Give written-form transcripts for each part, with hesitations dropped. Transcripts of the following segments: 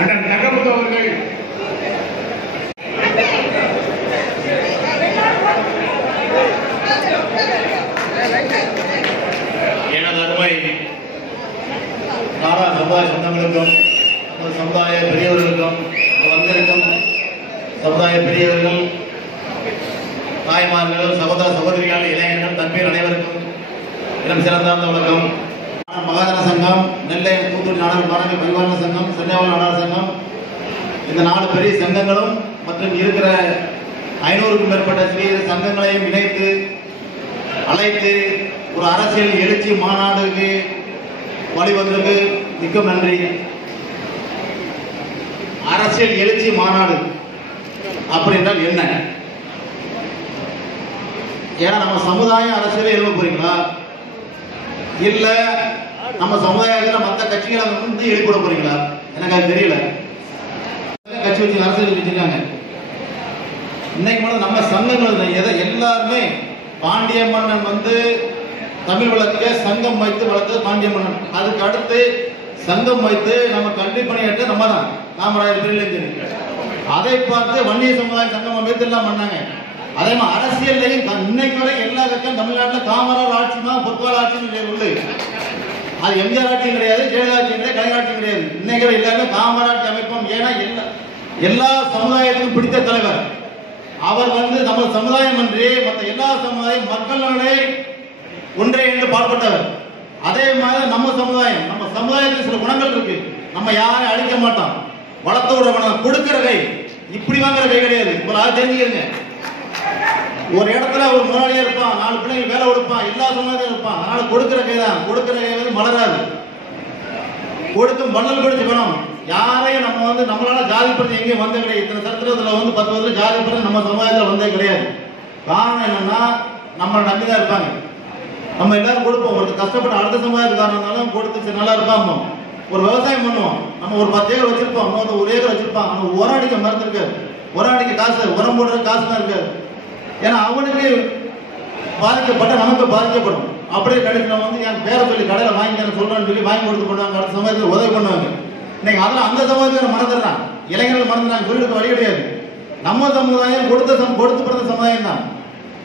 அண்ணன் தங்கமுத்து அவர்கள் எனது அருமை நாடா சமுதாய சொந்தங்களுக்கும் சமுதாய பெரியவர்களுக்கும் வந்திருக்கும் சமுதாய பெரியவர்கள் தாய்மார்கள் சகோதர சகோதரிகள் இளைஞர்கள் தம்பீர் அனைவருக்கும் இடம் சிறந்தார்ந்த வணக்கம். மகாஜன சங்கம், நெல்லை தூத்துக்குடி நாடக மாணவி பரிவாரண சங்கம், சென்னைவாழ் நாடக சங்கம், இந்த 4 பெரிய சங்கங்களும் மற்றும் இருக்கிற 500க்கும் மேற்பட்ட சிறிய சங்கங்களையும் இணைத்து அழைத்து ஒரு அரசியல் எழுச்சி மாநாடுக்கு வழிவகுத்ததற்கு மிக்க நன்றி. அரசியல் எழுச்சி மாநாடு அப்படி என்றால் என்ன? ஏன்னா நம்ம சமுதாய அரசியலை எழுத போறீங்களா, இல்ல நம்ம சமுதாயத்தில் மற்ற கட்சிகளை வந்து எழுப்பிட போறீங்களா? எனக்கு அது தெரியல. கட்சி வச்சு அரசியல் வச்சிருக்காங்க. இன்னைக்கு மட்டும் நம்ம சங்கங்கள் எல்லாருமே பாண்டிய மன்னன் வந்து தமிழ் வளர்க்க சங்கம் வைத்து வளர்த்தது பாண்டிய மன்னன். அதுக்கு அடுத்து சங்கம் வைத்து நம்ம கல்வி பணியாற்ற நம்ம தான் காமராஜர் பிரிவிலேஜ். அதை பார்த்து வன்னிய சமுதாய சங்கம் அமைத்து எல்லாம் பண்ணாங்க. அதே மாதிரி அரசியல்லையும் இன்னைக்கு வரை எல்லா கட்சியும் தமிழ்நாட்டில் காமராஜர் ஆட்சி தான் பொற்கால ஆட்சின்னு உண்டு. அது எம்ஜிஆர் ஆட்சியும் கிடையாது, ஜெயலலிதா ஆட்சியும் கிடையாது, கலைஞர் ஆட்சியும் கிடையாது. இன்னைக்கு எல்லாருமே காமராஜ் அமைப்போம். ஏன்னா எல்லா சமுதாயத்துக்கும் பிடித்த தலைவர் அவர் வந்து நம்ம சமுதாயம் என்று மற்ற எல்லா சமுதாயம் மக்களோட ஒன்றே என்று பாடுபட்டவர். அதே மாதிரி நம்ம சமுதாயத்தில் சில குணங்கள் இருக்கு. நம்ம யாரையும் அழிக்க மாட்டோம். வளத்தோட கொடுக்கிற கை, இப்படி வாங்குற கை கிடையாது. ஒரு ஆள் தெரிஞ்சுக்கிறீங்க. ஒரு இடத்துல ஒரு முதலாளியா இருப்பான், 4 பிள்ளைங்க வேலை கொடுப்பான், எல்லா சமுதாயத்திலும் இருப்பான். அதனால கொடுக்கிற கை தான். கொடுக்கிற கை வந்து மலராது. கொடுக்கும் மணல் பிடிச்சு வேணும். யாரையும் நம்ம வந்து நம்மளால ஜாதி பிரச்சனை எங்கேயும் வந்தே கிடையாது. இத்தனை சரித்திரத்தில் வந்து 10 வருஷம் ஜாதி பிரச்சனை நம்ம சமுதாயத்தில் வந்தே கிடையாது. காரணம் என்னன்னா நம்மளை நம்பிதான் இருப்பாங்க. நம்ம எல்லாரும் கொடுப்போம். ஒரு கஷ்டப்பட்ட அடுத்த சமுதாயத்துக்காரன் இருந்தாலும் கொடுத்து நல்லா இருப்பாங்க. ஒரு விவசாயம் பண்ணுவோம். நம்ம ஒரு 10 ஏக்கர் வச்சிருப்போம், 1 ஏக்கர் வச்சிருப்பான். நம்ம உரம் அடிக்க மருந்து இருக்காது, உரம் அடிக்க காசு, உரம் போடுற காசு தான் இருக்காது. ஏன்னா அவனுக்கு பாதிக்கப்பட்ட நமக்கு பாதிக்கப்படும். அப்படியே கடைசி நம்ம வந்து என் பேரை சொல்லி கடையில் வாங்கிக்க சொல்றேன்னு சொல்லி வாங்கி கொடுத்து பண்ணுவாங்க. அடுத்த சமயத்தில் உதவி பண்ணுவாங்க. இன்னைக்கு அதெல்லாம் அந்த சமுதாயத்தில் மறந்துடுறான். இளைஞர்கள் மறந்துடுறாங்க. சொல்லிட்டு வழி கிடையாது. நம்ம சமுதாயம் கொடுத்து பிறந்த சமுதாயம் தான்.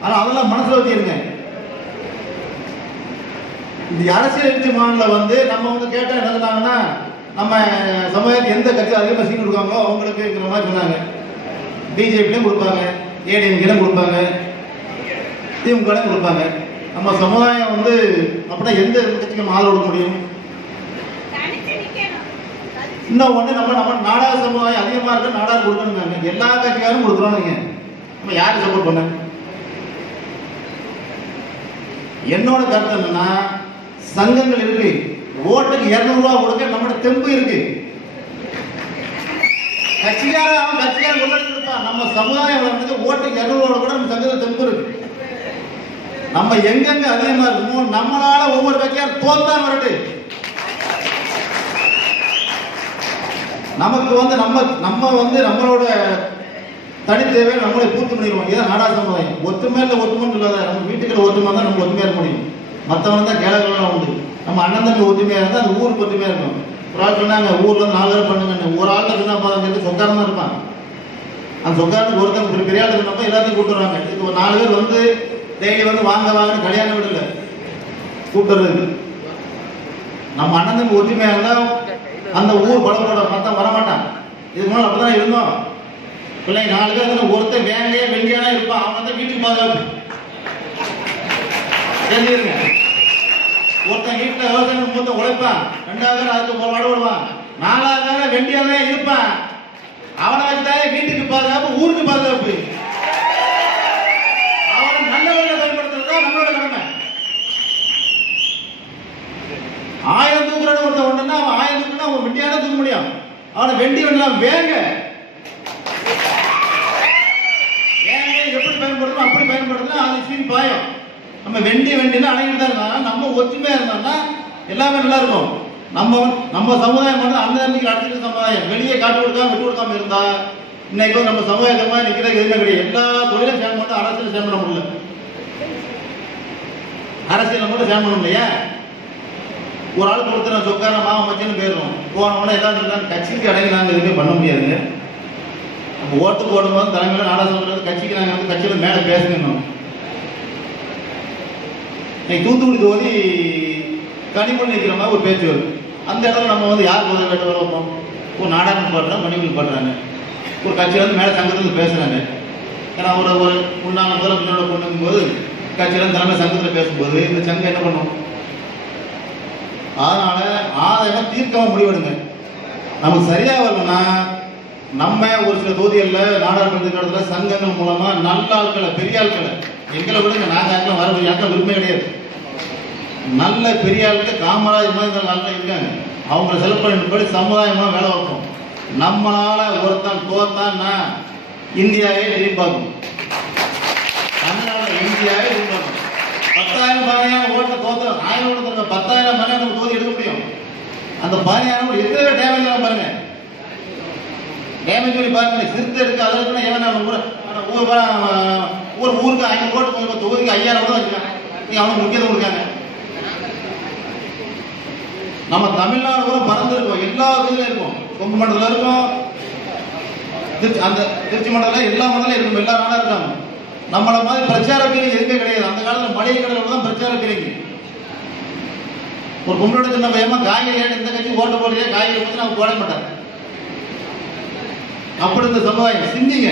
ஆனால் அதெல்லாம் மனசுல வச்சிருங்க. இந்த அரசியல் எழுச்சி மாநில வந்து நம்ம வந்து கேட்டா என்ன சொன்னாங்கன்னா, நம்ம சமுதாயத்துக்கு எந்த கட்சி அதிகமாக சீட் கொடுக்காங்களோ அவங்களுக்குங்கிற மாதிரி சொன்னாங்க. பிஜேபிலையும் கொடுப்பாங்க, ஏடிஎம்கேலும் கொடுப்பாங்க, திமுகலையும் கொடுப்பாங்க. நம்ம சமுதாயம் வந்து அப்படின்னா எந்த கட்சிக்கு நம்ம ஆதரவு கொடுக்க முடியும்? இன்னும் ஒன்று நம்ம நாடக சமுதாயம் அதிகமாக இருக்க நாடகம் கொடுக்கணுங்க. எல்லா கட்சிக்காரும் கொடுக்குறோம். நீங்க நம்ம யாருக்கு சப்போர்ட் பண்ண? என்னோட கருத்து என்னன்னா, சங்கங்கள் இருக்கு, ஓட்டுக்கு 200 ரூபா கொடுக்க நம்மளோட தெம்பு இருக்கு. கட்சிக்காரன் கொடுப்பான். நம்ம சமுதாயம் வந்து ஓட்டுக்கு 200 ரூபா கூட நம்ம சங்கத்தில் தெம்பு இருக்கு. நம்ம எங்கெங்க அதிகமா இருக்குமோ நம்மளால ஒவ்வொரு கட்சியாரும் தோத்தான் வரட்டு. நமக்கு வந்து நம்ம வந்து நம்மளோட தனித்தேவை நம்மளை பூர்த்தி பண்ணிடுவோம். இதான் நாடா சமுதாயம். ஒத்துமை இல்லை ஒத்துமைன்னு சொல்லாத. நம்ம வீட்டுக்குள்ள ஒத்துமை தான் நம்ம ஒத்துமையா இருக்க முடியும். மற்றவங்க தான் கேளலாம் உண்டு. நம்ம அண்ணன் தம்பி ஒத்துமையா இருந்தால் அந்த ஊருக்கு ஒத்துமையா இருக்கும். ஒரு ஆள் சொன்னாங்க ஊர்ல இருந்து 4 பேர் பண்ணுங்க. ஒரு ஆள்ல சொன்னா பாருங்க சொக்காரம் தான் இருப்பான். அந்த சொக்காரத்துக்கு ஒருத்தர் பெரிய ஆள் சொன்னப்ப எல்லாத்தையும் கூப்பிட்டுருவாங்க. இதுக்கு ஒரு 4 பேர் வந்து டெய்லி வந்து வாங்க கல்யாண வீடுல கூப்பிடுறது. நம்ம அண்ணன் தம்பி ஒத்துமையா இருந்தா அந்த ஊர் பலப்பட மொத்தம் வரமாட்டான். இதுக்கு மேலே அப்படிதான் இருந்தோம். பிள்ளைங்க 4 பேர் ஒருத்தர் வேலையே வெள்ளியானா இருப்பான். அவன் தான் வீட்டுக்கு பாதுகாப்பு தெரிஞ்சுருங்க. ஒருத்தன் வீட்டில் விவசாயம் மூத்த உழைப்பான், 2வது அதுக்கு பாடுபடுவான், 4வது வெண்டியாவே இருப்பான். அவனை வச்சுட்டாலே வீட்டுக்கு பாதுகாப்பு, ஊருக்கு பாதுகாப்பு. அவனை நல்ல வழியில் பயன்படுத்துறது தான் நம்மளோட கடமை. 1000 தூக்குறன்னு ஒருத்தன் ஒன்றுனா அவன் 1000 தூக்குனா அவன் வெண்டியான தூக்க முடியும். அவனை வெண்டி வெண்டலாம் வேங்க எப்படி பயன்படுத்தணும் அப்படி பயன்படுத்தலாம். அது சீன் பாயம். நம்ம வெண்டினா அணைக்கிட்டு தான் இருந்தாலும் நம்ம ஒற்றுமையா இருந்தோம்னா எல்லாமே நல்லா இருக்கும். நம்ம சமுதாயம் வந்து அந்த நம்பிக்கை அடிச்சுட்டு சமுதாயம் வெளியே காட்டு கொடுக்காம விட்டு கொடுக்காம இருந்தா இன்னைக்கு நம்ம சமுதாயத்தமாக நிற்கிறது எதுவுமே கிடையாது. எல்லா தொழிலும் சேர்ந்து அரசியல் சேர்ந்து முடியல. அரசியல் மட்டும் சேன் பண்ணணும் இல்லையா? ஒரு ஆள் கொடுத்து நான் சொக்கார மாமா மச்சன்னு போயிடுறோம். போனவொடனே ஏதாவது கட்சிக்கு அடையில நாங்கள் எதுவுமே பண்ண முடியாதுங்க. நம்ம ஓட்டு போடும்போது தலைமையில நாடா சொல்றது கட்சிக்கு நாங்கள் வந்து கட்சியில் மேலே பேசணும். இன்னைக்கு தூத்துக்குடி தொகுதி கனிமொழி நிற்கிற மாதிரி ஒரு பேச்சு வருது. அந்த இடத்துல நம்ம வந்து யாருக்கு உதவி வேட்டு வைப்போம்? ஒரு நாடாளுமன்ற பண்ணுறோம், கனிமொழி பண்ணுறாங்க, ஒரு கட்சியில் வந்து மேலே சங்கத்தில் பேசுகிறாங்க. ஏன்னா ஒரு முன்னாள் முதலமைச்சரோட கொண்டு போது கட்சியில் தலைமை சங்கத்தில் பேசும்போது இந்த சங்கம் என்ன பண்ணும்? அதனால ஆதாயம் தீர்க்காம முடிவெடுங்க. நமக்கு சரியா வரணும்னா நம்ம ஒரு சில தொகுதிகளில் நாடாளுமன்ற சங்கங்கள் மூலமா நல்ல ஆட்களை, பெரிய ஆட்களை, எங்களை விடுங்க, நாங்கள் ஆட்கள் வர யாருக்கும் விருப்பமே கிடையாது. நல்ல பெரிய ஆட்கள் காமராஜ் மாதிரி ஆட்கள் இருக்காங்க. அவங்களை செலக்ட் பண்ணிபடி சமுதாயமா வேலை வைப்போம். நம்மளால ஒருத்தன் தோத்தான்னா இந்தியாவே திரும்பி பார்க்கும். தமிழ்நாடு இந்தியாவே திரும்பி பார்க்கும். 10,000 15,000 ஓட்டு தோத்தோம், 1000 ஓட்டு தோற்ற 10,000 மணி நம்ம தொகுதி எடுக்க முடியும். அந்த 15,000 எத்தனை டேமேஜ் ஆகும் பாருங்க. டேமேஜ் பண்ணி பாருங்க. சிறுத்தை எடுக்க அதற்கு எவன் ஊருக்கு 500 ஓட்டு தொகுதிக்கு 5,000 ஓட்டு வச்சுக்காங்க. அவனுக்கு முக்கியத்துவம் கொடுக்காங்க. நம்ம தமிழ்நாடு கூட பறந்துருக்கோம், எல்லா இதுலையும் இருக்கும். கொங்கு மண்டலத்தில் இருக்கும், அந்த திருச்சி மண்டலம் எல்லா மண்டலம் இருக்கும், எல்லா நாளும் இருக்காங்க. நம்மள மாதிரி பிரச்சார பீரிங் எதுவுமே கிடையாது. அந்த காலத்தில் மளிகை கடையில் தான் பிரச்சார பீரிங். ஒரு கும்பிட்டு சின்ன பையமா காய்கறி இந்த கட்சி ஓட்டு போடுறே காய்கறி பற்றி நம்ம போட மாட்டாங்க. அப்படி இந்த சமுதாயம் சிந்திங்க.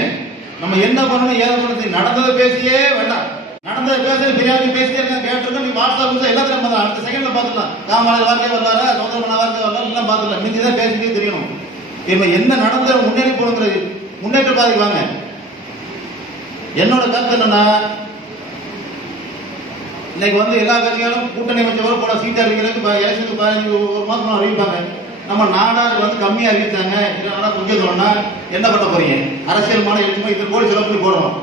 நம்ம என்ன பண்ணணும், ஏது பண்ணணும், நடந்ததை பேசியே வேண்டாம். நடந்ததை பேச பிரியாணி பேசியே இருக்க கேட்டு நீ வாட்ஸ்அப் எல்லாத்தையும் நம்ம அடுத்த செகண்ட்ல பார்த்துக்கலாம். காமராஜ் வார்த்தை வரலாறு, சௌந்தரமன வார்த்தை வரலாறு எல்லாம் பார்த்துக்கலாம். மீதி தான் பேசிட்டே தெரியணும். இப்ப என்ன நடந்த முன்னேறி போகணுங்கிறது முன்னேற்ற பாதைக்கு வாங்க. என்னோட கருத்து என்னன்னா, இன்னைக்கு வந்து எல்லா கட்சிகளும் கூட்டணி அமைச்சவரும் போல சீட்டா இருக்கிறதுக்கு எலெக்ஷனுக்கு 1 மாதம் அறிவிப்பாங்க. நம்ம நாடார் வந்து கம்மியா அறிவிச்சாங்க, இதனால கொஞ்சம் சொன்னா என்ன பண்ண போறீங்க? அரசியல் மாநில 2 கோடி செலவு பண்ணி போடுறோம்.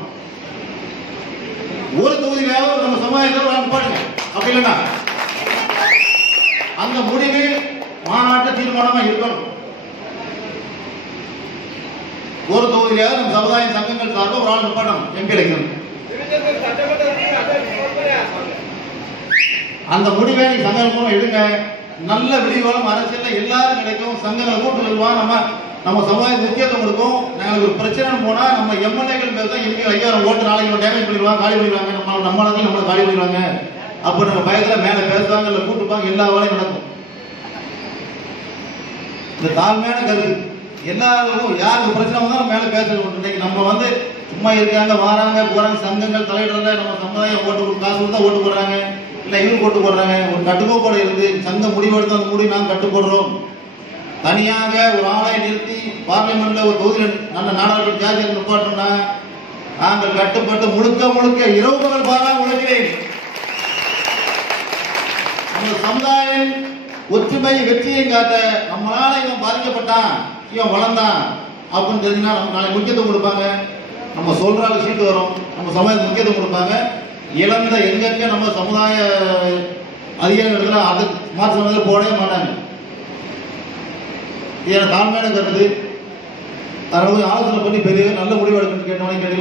ஒரு தொகுதியிலாவது நம்ம சமுதாயத்தில் பாருங்க. அப்படி இல்லைன்னா அந்த முடிவு மாநாட்டு தீர்மானமா இருக்கணும். ஒரு தொகுதியிலாவது நம்ம சமுதாய சங்கங்கள் சார்பாக ஒரு ஆள் நிப்பாட்டணும், எம்பி எலெக்ஷன். அந்த முடிவை நீங்க சங்கம் மூலம் எடுங்க. நல்ல விடிவாலும் அரசியல் எல்லாரும் கிடைக்கும். சங்கங்களை கூட்டு வருவான். நம்ம சமுதாய முக்கியத்துவம் கொடுக்கும். நாங்கள் ஒரு பிரச்சனை போனா நம்ம எம்எல்ஏக்கள் பேர் தான் இருக்கு. 5000 ஓட்டு நாளைக்கு டேமேஜ் பண்ணிடுவாங்க, காலி பண்ணிடுவாங்க, நம்மளால நம்மளை காலி பண்ணிடுவாங்க. அப்ப நம்ம பயத்துல மேல பேசுவாங்க, இல்லை கூட்டுப்பாங்க, எல்லா வேலையும் நடக்கும். இந்த தாழ்மையான கருத்து எல்லாருக்கும் யாருக்கு பிரச்சனை வந்தாலும் மேல பேசணும். இன்னைக்கு நம்ம வந்து சும்மா இருக்காங்க, வராங்க போறாங்க, சங்கங்கள் தலையிடுறத நம்ம சமுதாயம் ஓட்டு காசு கொடுத்தா ஓட்டு போடுறாங்க, இல்லை இவங்க ஓட்டு போடுறாங்க. ஒரு கட்டுக்கோப்பாடு இருக்கு. சங்க முடிவெடுத்து அந்த முடிவு நாங்கள் கட்டு போடுறோம். தனியாக ஒரு ஆளை நிறுத்தி பார்லிமெண்ட்ல ஒரு தொகுதியில் நல்ல நாடாளுமன்ற ஜாதியை நிப்பாட்டோம்னா நாங்கள் கட்டுப்பட்டு முழுக்க இரவு பகல் பாராம உழைக்கிறேன். நம்ம சமுதாயம் ஒற்றுமை வெற்றியை காட்ட நம்மளால இவன் பாதிக்கப்பட்டான், இவன் வளர்ந்தான் அப்படின்னு தெரிஞ்சுன்னா நம்ம நாளைக்கு முக்கியத்துவம் கொடுப்பாங்க. நம்ம சொல்றாங்க சீட்டு வரும், நம்ம சமுதாயத்துக்கு முக்கியத்துவம் கொடுப்பாங்க. இழந்த எங்கெங்க நம்ம சமுதாய அதிகாரிகள் இருக்கிற அது மாற்று சமுதாயத்தில் போடவே மாட்டாங்க. தாழ்மையான கருத்து. அதாவது ஆலோசனை பண்ணி பெரிய நல்ல முடிவு எடுக்கணும்னு கேட்டவனே கேட்டு